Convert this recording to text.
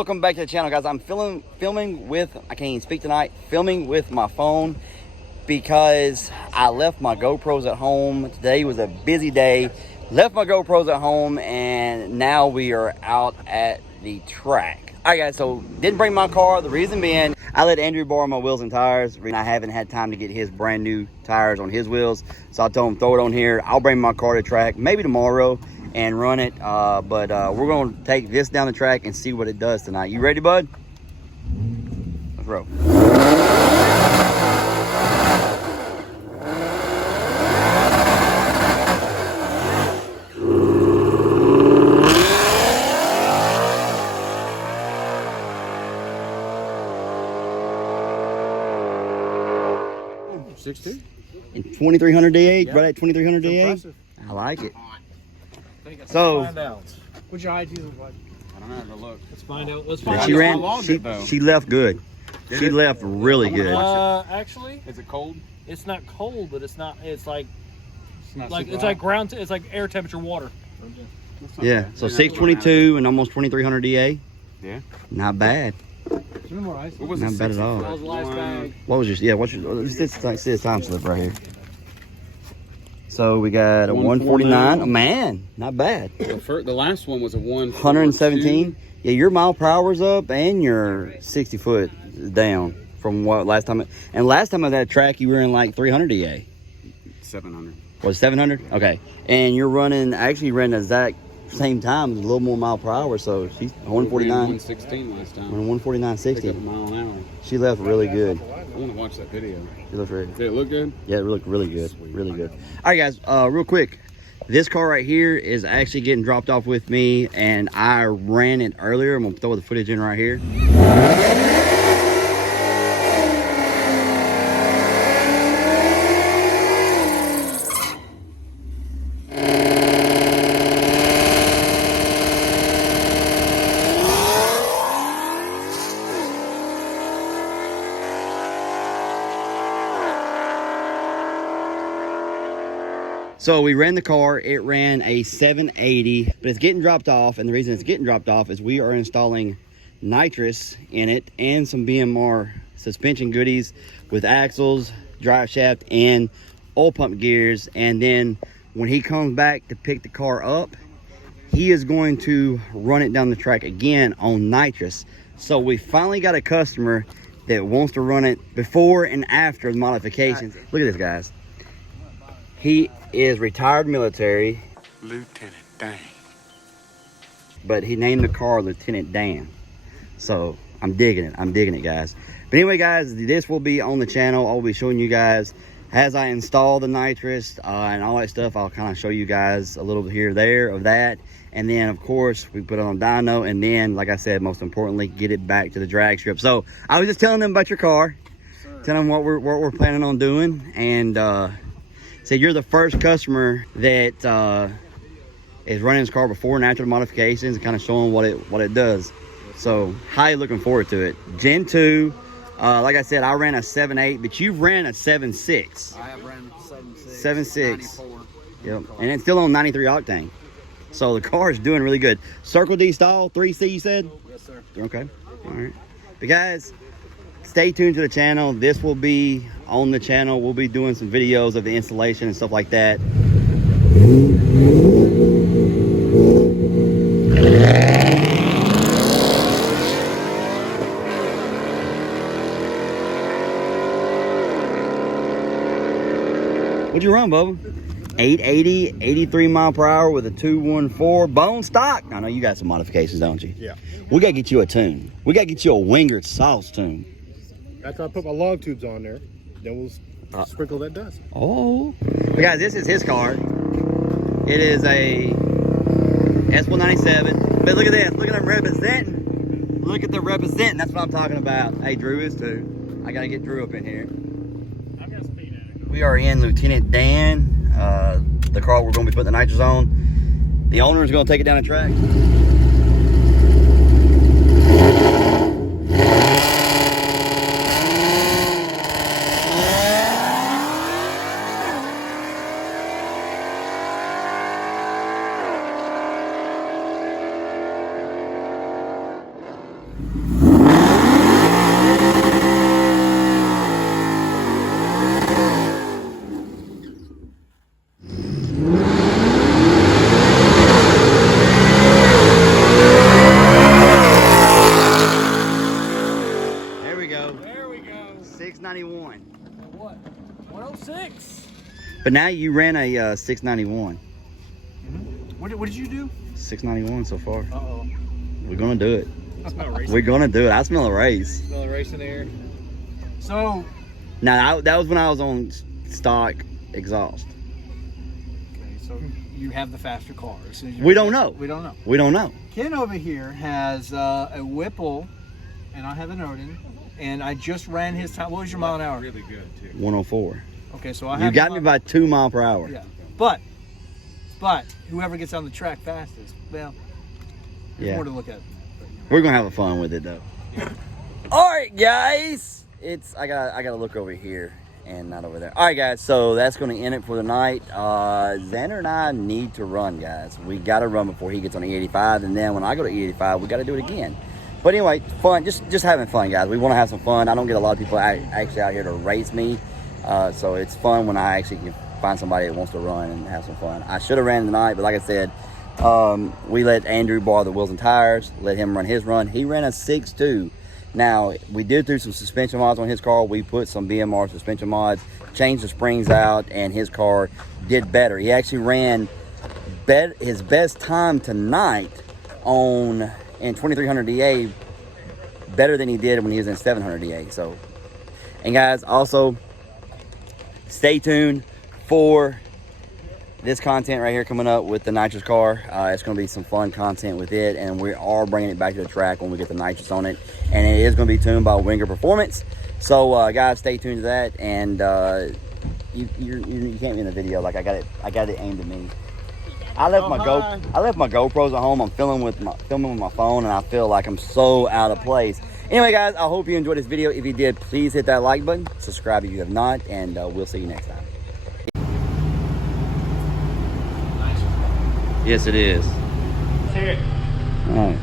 welcome back to the channel, guys. I'm filming with, I can't even speak tonight, filming with my phone because I left my GoPros at home. Today was a busy day. Left my GoPros at home and now we are out at the track. All right, guys, so didn't bring my car. The reason being, I let Andrew borrow my wheels and tires. I haven't had time to get his brand new tires on his wheels. So I told him, throw it on here. I'll bring my car to track, maybe tomorrow, and run it. But we're going to take this down the track and see what it does tonight. You ready, bud? Let's roll. 6.2 in 2300 DH, yeah. right at 2300 DH. Impressive. I like it. So, what's your IDs look like? I don't know. Have a look. Let's find out. Let's find out. She ran. How long it, though? She left good. Did She it? left really I wanna good. watch Actually, Is it cold? it's not cold, but it's not. It's like It's not it's super like hot. ground. It's like air temperature water. That's not Yeah. bad. So They're not 622 and almost 2300 DA. Yeah. Not bad. What was Not it? bad at all. That was the last bag. What was your? Yeah. What's your? Let's see the time slip right here. So we got a 149. Oh, man, not bad. The last one was a 117. Yeah, your mile per hour's up and your 60 foot is down from what last time. And last time on that track, you were in like 300 DA. 700. Was 700? Okay. And you're running, actually ran the exact same time, a little more mile per hour. So she's 149. 116 last time. 149.60. Picked up a mile an hour. She left really good. I want to watch that video. She left really, Did it look good? yeah, it looked really good. Really good. All right, guys, real quick. This car right here is actually getting dropped off with me, and I ran it earlier. I'm going to throw the footage in right here. So we ran the car, it ran a 780, but it's getting dropped off, and the reason it's getting dropped off is we are installing nitrous in it and some BMR suspension goodies with axles, drive shaft, and oil pump gears. And then when he comes back to pick the car up, he is going to run it down the track again on nitrous. So we finally got a customer that wants to run it before and after the modifications. Look at this, guys. He is retired military. Lieutenant Dan. But he named the car Lieutenant Dan. So I'm digging it, guys. But anyway, guys, this will be on the channel. I'll be showing you guys as I install the nitrous and all that stuff. I'll kind of show you guys a little bit here, there of that. And then, of course, we put it on dyno. And then, like I said, most importantly, get it back to the drag strip. So I was just telling them about your car. Telling them what we're planning on doing. And said you're the first customer that is running this car before and after the modifications and kind of showing what it does. So highly looking forward to it. Gen 2, like I said, I ran a 7.8, but you ran a 7.6. I have ran 7.6. 7.6. Yep, and it's still on 93 octane. So the car is doing really good. Circle D style, 3C, you said? Yes, sir. Okay, all right. But guys, stay tuned to the channel. This will be on the channel. We'll be doing some videos of the installation and stuff like that. What'd you run, Bubba? 880, 83 mile per hour with a 214 bone stock. I know you got some modifications, don't you? Yeah. We got to get you a tune. We got to get you a Wengerd sauce tune. After I put my log tubes on there, then we'll sprinkle that dust. Oh. But guys, this is his car. It is a S197. But look at this. Look at them representing. Look at the representing. That's what I'm talking about. Hey, Drew is too. I got to get Drew up in here. I've got speed at it. We are in Lieutenant Dan. The car we're going to be putting the nitrous on. The owner is going to take it down the track. There we go. There we go. 691. What? 106. But now you ran a 691. What did you do? 691 so far. Uh-oh. We're gonna do it. I smell racing. We're gonna do it. I smell a race. Smell the race in the air. So, Now that was when I was on stock exhaust. Okay, so you have the faster car. As soon as you We don't know. We don't know. We don't know. Ken over here has a Whipple, and I have an Odin, and I just ran his time. What was your mile an hour? Really good too. 104. Okay, so I You have. got me by 2 miles per hour. Yeah, but whoever gets on the track fastest, well, there's Yeah. more to look at. We're gonna have fun with it though. All right, guys. I gotta look over here and not over there. All right, guys. So that's gonna end it for the night. Xander and I need to run, guys. We gotta run before he gets on E85, and then when I go to E85, we gotta do it again. But anyway, fun. Just having fun, guys. We want to have some fun. I don't get a lot of people actually out here to race me, so it's fun when I actually can find somebody that wants to run and have some fun. I should have ran tonight, but like I said, we let Andrew borrow the wheels and tires, let him run his run. He ran a 6.2. Now, we did do some suspension mods on his car. We put some BMR suspension mods, changed the springs out, and his car did better. He actually ran his best time tonight in 2300 DA better than he did when he was in 700 DA. So, and guys, also stay tuned for this content right here coming up with the nitrous car. It's going to be some fun content with it, and we are bringing it back to the track when we get the nitrous on it, and it is going to be tuned by Wengerd Performance. So guys, stay tuned to that. And you can't be in the video. Like I got it aimed at me. I left my GoPros at home. I'm filming with my phone, and I feel like I'm so out of place. Anyway, guys, I hope you enjoyed this video. If you did, please hit that like button, subscribe if you have not, and we'll see you next time. Yes, it is. Let's hear it. All right.